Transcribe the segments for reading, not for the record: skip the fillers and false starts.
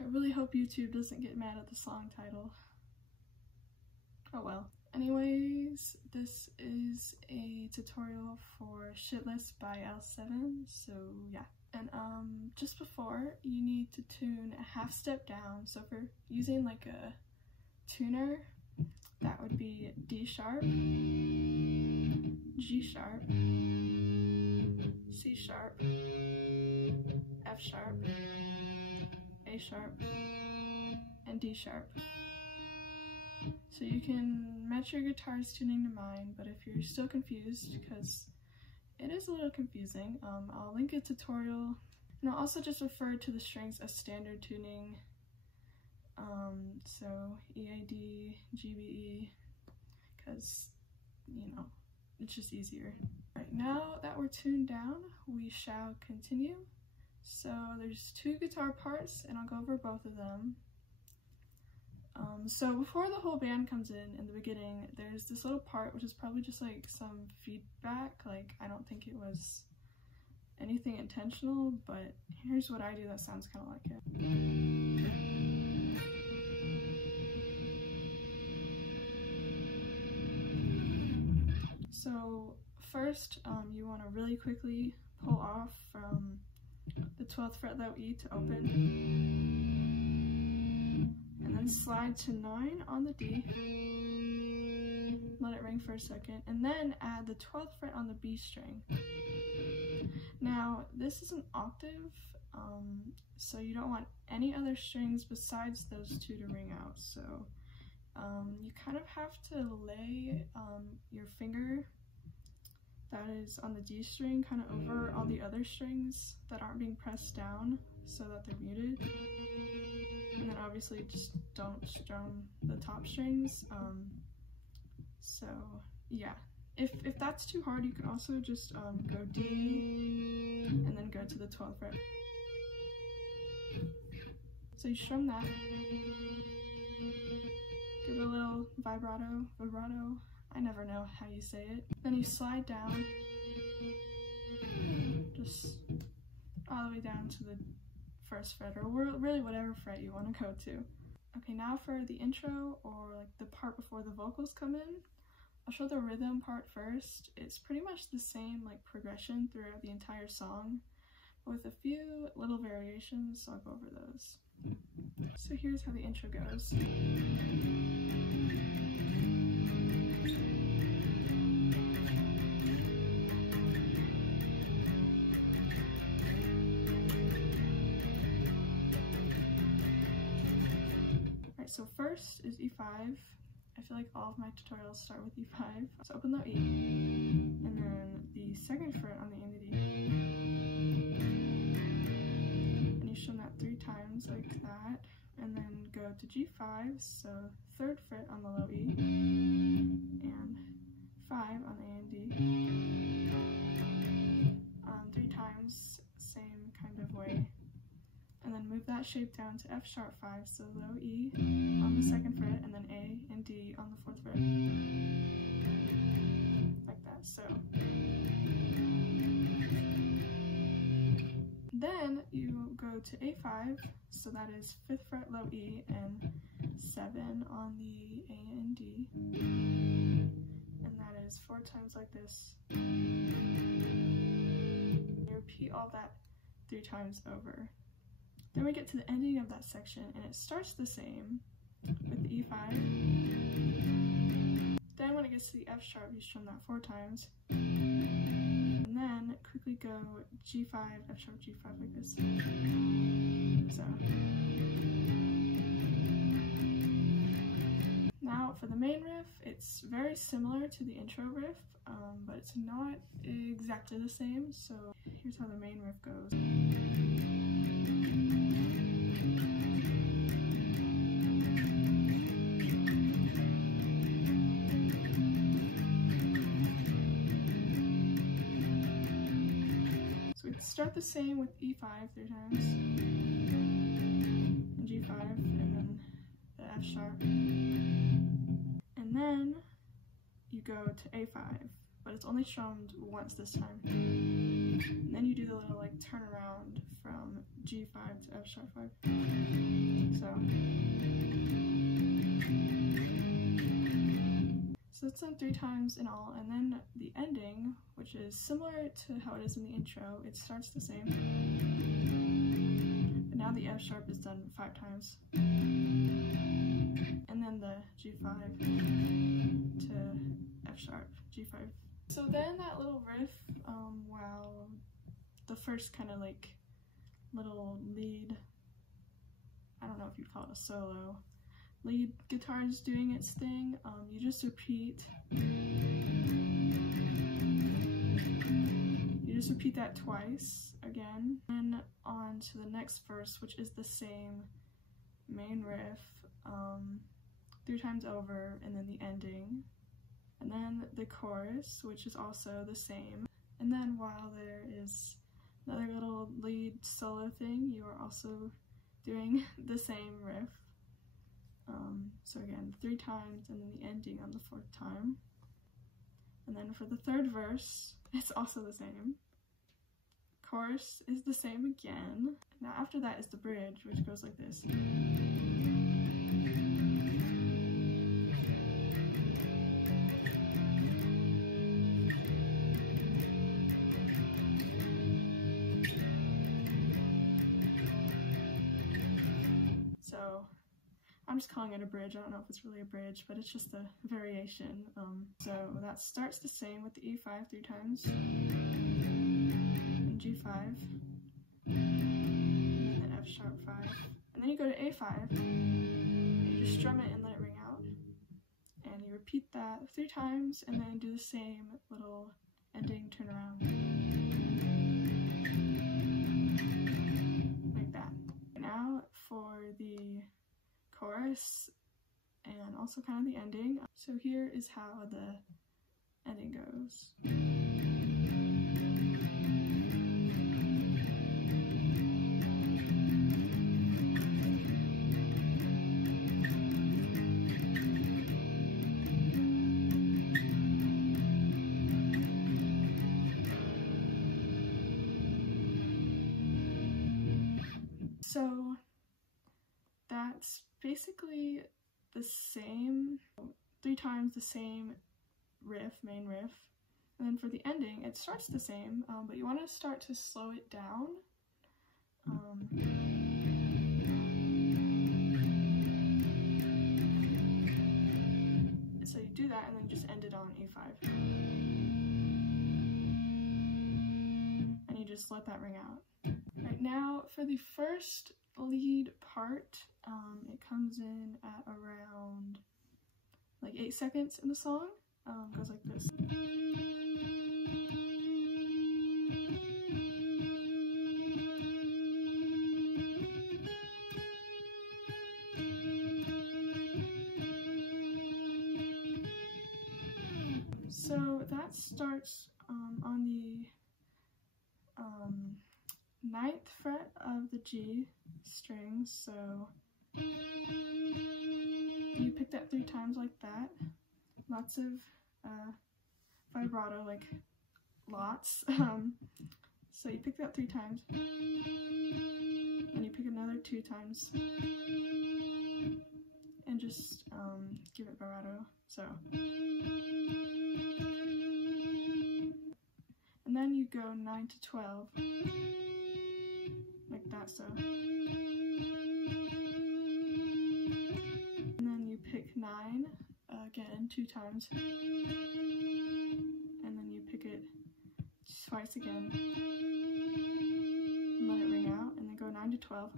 I really hope YouTube doesn't get mad at the song title. Oh well. Anyways, this is a tutorial for Shitlist by L7, so yeah. And just before, you need to tune a half step down. So if you're using like a tuner, that would be D sharp, G sharp, C sharp, F sharp, A sharp, and D sharp. So you can match your guitar's tuning to mine, but if you're still confused, because it is a little confusing, I'll link a tutorial, and I'll also just refer to the strings as standard tuning. So EAD, GBE, because, you know, it's just easier. Right, now that we're tuned down, we shall continue. So there's two guitar parts, and I'll go over both of them. So before the whole band comes in the beginning, there's this little part which is probably just like some feedback. Like, I don't think it was anything intentional, but here's what I do that sounds kind of like it. So first, you want to really quickly pull off from the 12th fret low E to open, and then slide to 9 on the D, let it ring for a second, and then add the 12th fret on the B string. Now, this is an octave, so you don't want any other strings besides those two to ring out. So you kind of have to lay your finger that is on the D string kind of over all the other strings that aren't being pressed down so that they're muted. And then obviously just don't strum the top strings. So yeah, if that's too hard, you can also just go D and then go to the 12th fret. So you strum that, give it a little vibrato, I never know how you say it. Then you slide down, just all the way down to the 1st fret, or really whatever fret you want to go to. Okay, now for the intro, or like the part before the vocals come in, I'll show the rhythm part first. It's pretty much the same like progression throughout the entire song, but with a few little variations, so I'll go over those. So here's how the intro goes. So first is E5. I feel like all of my tutorials start with E5. So open low E, and then the 2nd fret on the A and the D. And you strum that 3 times like that, and then go to G5, so 3rd fret on the low E, and 5 on the A and D. 3 times, same kind of way. And then move that shape down to F sharp 5, so low E on the 2nd fret, and then A and D on the 4th fret. Like that, so. Then you go to A5, so that is 5th fret low E and 7 on the A and D. And that is 4 times like this. You repeat all that 3 times over. Then we get to the ending of that section, and it starts the same with the E5. Then when it gets to the F sharp, you strum that 4 times. And then quickly go G5, F sharp, G5 like this. So. Now for the main riff, it's very similar to the intro riff, but it's not exactly the same. So here's how the main riff goes. Start the same with E5 3 times, and G5, and then the F sharp, and then you go to A5, but it's only strummed once this time, and then you do the little like turn around from G5 to F sharp 5. So it's done 3 times in all, and then the ending, which is similar to how it is in the intro, it starts the same. But now the F sharp is done 5 times. And then the G5 to F sharp, G5. So then that little riff, while the first kind of like little lead, I don't know if you'd call it a solo, lead guitar is doing its thing, you just repeat that twice again, and on to the next verse, which is the same main riff 3 times over, and then the ending, and then the chorus, which is also the same. And then while there is another little lead solo thing, you are also doing the same riff. So again, 3 times, and then the ending on the 4th time. And then for the 3rd verse, it's also the same. Chorus is the same again. Now after that is the bridge, which goes like this. So I'm just calling it a bridge. I don't know if it's really a bridge, but it's just a variation. So that starts the same with the E5 3 times, and G5, and then F sharp 5, and then you go to A5, and you just strum it and let it ring out, and you repeat that 3 times, and then do the same little ending turnaround, like that. Now for the chorus and also kind of the ending. So here is how the ending goes. So that's basically the same, 3 times the same riff, main riff, and then for the ending it starts the same, but you want to start to slow it down. So you do that and then just end it on A5, and you just let that ring out. Right now for the first lead part, it comes in at around like 8 seconds in the song. Goes like this. So that starts on the 9th fret of the G string, so you pick that 3 times like that. Lots of vibrato, like lots. So you pick that 3 times, and you pick another 2 times, and just give it vibrato. So, and then you go 9 to 12, like that. So. Pick 9 again 2 times, and then you pick it twice again, and let it ring out, and then go 9 to 12,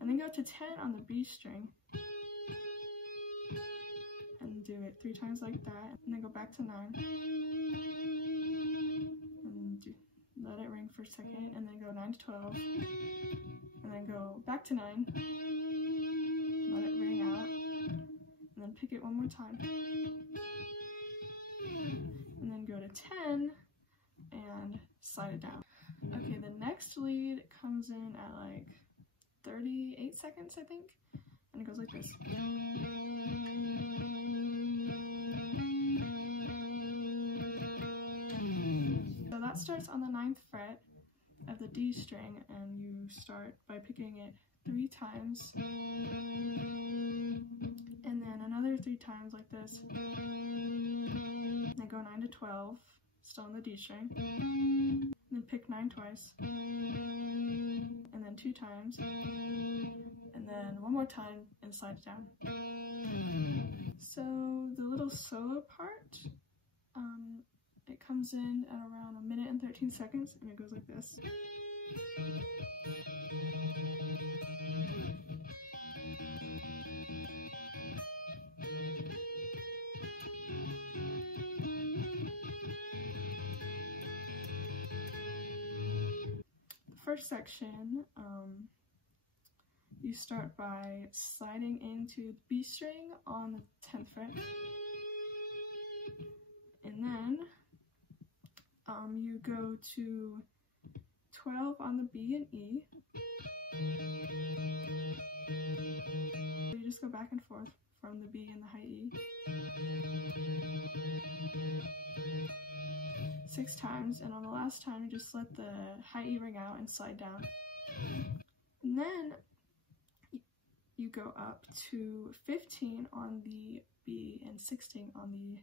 and then go to 10 on the B string, and do it 3 times like that, and then go back to 9, and let it ring for a second, and then go 9 to 12, and then go back to 9, let it ring out, and then pick it one more time, and then go to 10 and slide it down. Okay, the next lead comes in at like 38 seconds, I think, and it goes like this. So that starts on the 9th fret of the D string, and you start by picking it 3 times, and then another 3 times like this, then go 9 to 12, still on the D string, and then pick 9 twice, and then 2 times, and then 1 more time and slide it down. So the little solo part, it comes in at around 1 minute and 13 seconds, and it goes like this. The first section, you start by sliding into the B string on the 10th fret, and then you go to 12 on the B and E. You just go back and forth from the B and the high E 6 times, and on the last time you just let the high E ring out and slide down. And then you go up to 15 on the B and 16 on the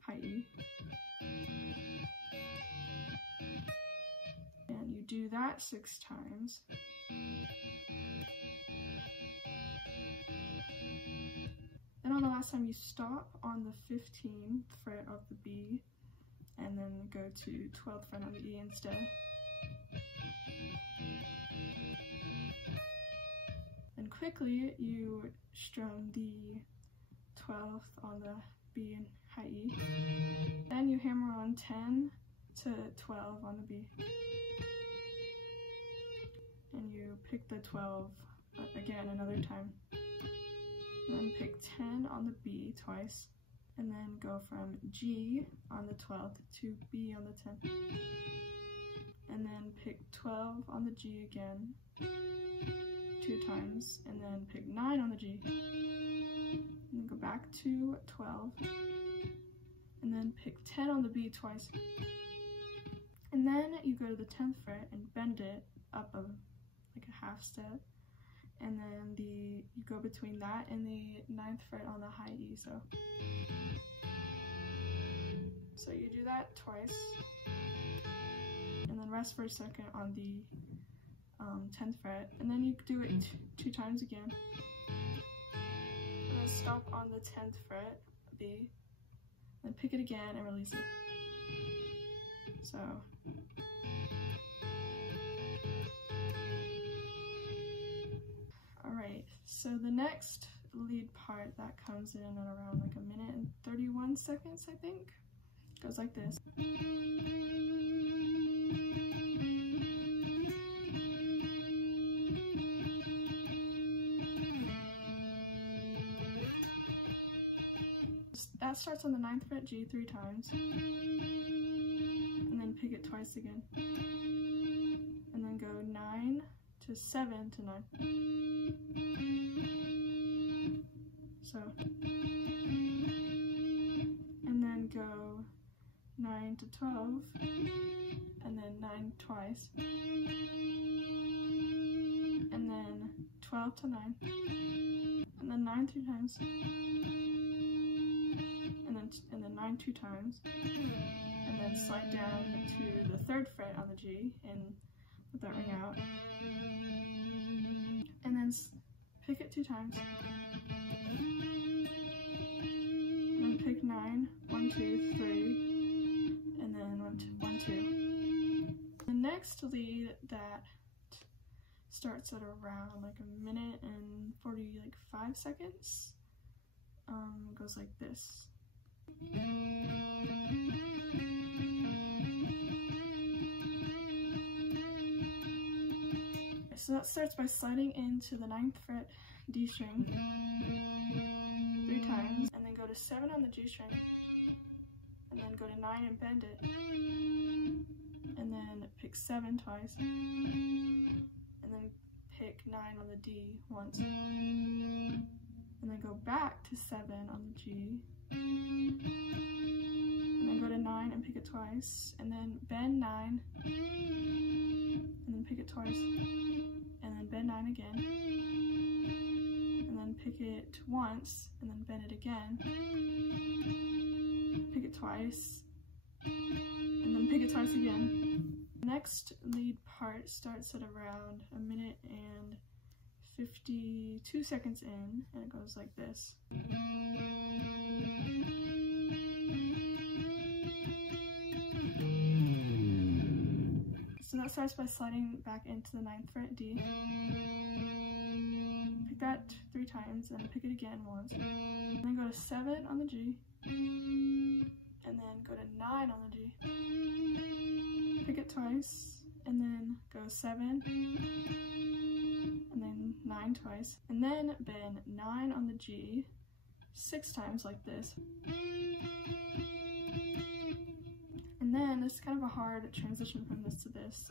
high E. And you do that 6 times. Then on the last time you stop on the 15th fret of the B and then go to 12th fret on the E instead. And quickly you strum the 12th on the B and high E. Then you hammer on 10 to 12 on the B. And you pick the 12 again another time. And then pick 10 on the B twice. And then go from G on the 12th to B on the 10th. And then pick 12 on the G again 2 times. And then pick 9 on the G. And then go back to 12. And then pick 10 on the B twice. And then you go to the 10th fret and bend it up like a half step. And then you go between that and the 9th fret on the high E. So you do that twice, and then rest for a second on the 10th fret, and then you do it 2 times again. And then stop on the 10th fret, B, then pick it again and release it. So. Alright, so the next lead part that comes in at around like 1 minute and 31 seconds, I think, goes like this. That starts on the 9th fret G 3 times, and then pick it twice again, and then go 9 to 7 to 9. So, and then go 9 to 12, and then 9 twice, and then 12 to 9, and then 9 3 times, and then 9 2 times, and then slide down to the 3rd fret on the G and let that ring out, and then pick it 2 times, and then pick 9, 1 2 3, and then 1 2. The next lead that starts at around like 1 minute and 45 seconds goes like this. So that starts by sliding into the 9th fret D string 3 times, and then go to 7 on the G string, and then go to 9 and bend it, and then pick 7 twice, and then pick 9 on the D once, and then go back to 7 on the G, and then go to 9 and pick it twice, and then bend 9, and then pick it twice, and then bend 9 again, pick it once, and then bend it again. Pick it twice, and then pick it twice again. Next lead part starts at around 1 minute and 52 seconds in, and it goes like this. So that starts by sliding back into the 9th fret D. Pick that 3 times, and pick it again once. And then go to 7 on the G, and then go to 9 on the G. Pick it twice, and then go 7, and then 9 twice, and then bend 9 on the G 6 times like this. And then it's kind of a hard transition from this to this.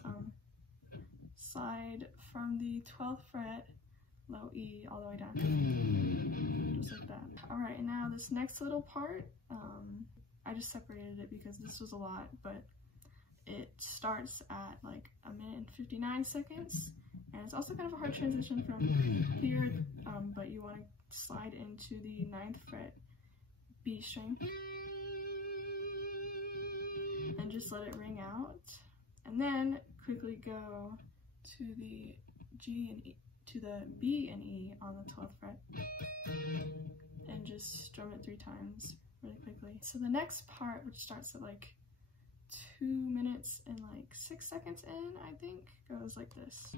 Slide from the 12th fret, low E, all the way down, just like that. Alright, and now this next little part, I just separated it because this was a lot, but it starts at like 1 minute and 59 seconds, and it's also kind of a hard transition from here, but you want to slide into the 9th fret B string, and just let it ring out, and then quickly go to the G and E, to the B and E on the 12th fret, and just strum it 3 times really quickly. So the next part, which starts at like 2 minutes and like 6 seconds in, I think, goes like this.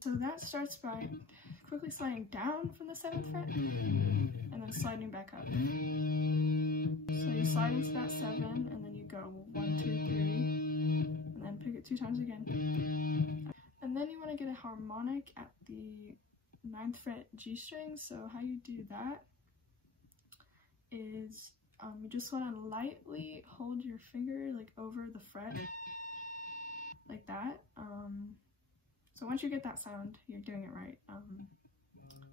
So that starts by quickly sliding down from the 7th fret and then sliding back up. So you slide into that 7, and then you go 1, 2, 3, and then pick it 2 times again. And then you want to get a harmonic at the 9th fret G string. So how you do that is you just want to lightly hold your finger like over the fret, like that. So once you get that sound, you're doing it right.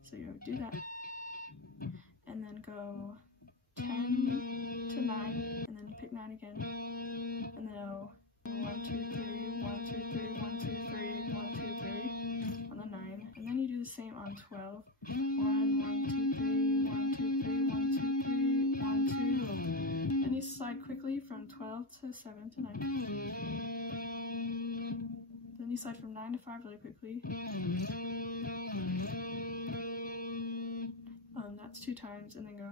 So you do that, and then go 10 to 9, and then pick 9 again, and then 1, 2, 3, 1, 2, 3, 1, 2, 3, 1, 2, 3 on the 9, and then you do the same on 12. 1, 1, 2, 3, 1, 2, 3, 1, 2, 3, 1, 2. And you slide quickly from 12 to 7 to 9. Then you slide from 9 to 5 really quickly. That's 2 times, and then go.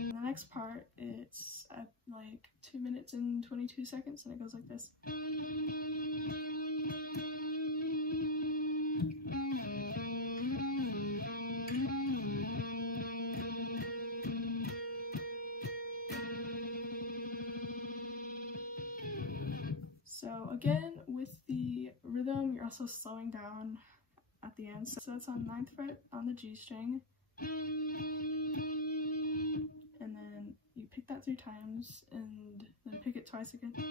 And the next part, it's at like 2 minutes and 22 seconds, and it goes like this. So again, with the rhythm, you're also slowing down at the end. So that's on 9th fret on the G string, and then you pick that 3 times, and then pick it twice again, and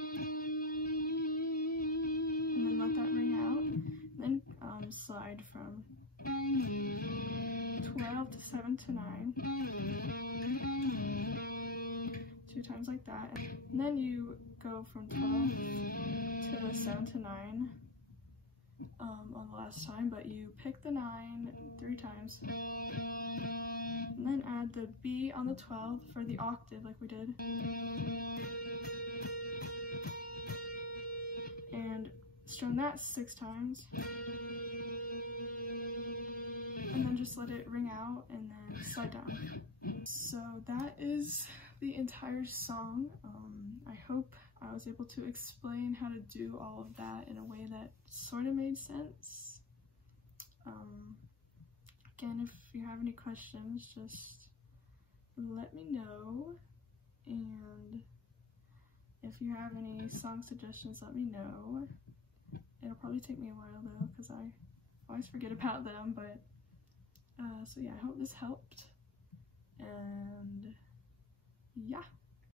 then let that ring out, and then slide from 12 to 7 to 9, 2 times like that, and then you go from 12 to 7 to 9 on the last time, but you pick the 9 3 times, and then add the B on the 12 for the octave like we did, and strum that 6 times, and then just let it ring out, and then slide down. So that is the entire song. I hope I was able to explain how to do all of that in a way that sort of made sense. Again, if you have any questions, just let me know, and if you have any song suggestions, let me know. It'll probably take me a while though, because I always forget about them, but so yeah, I hope this helped, and yeah.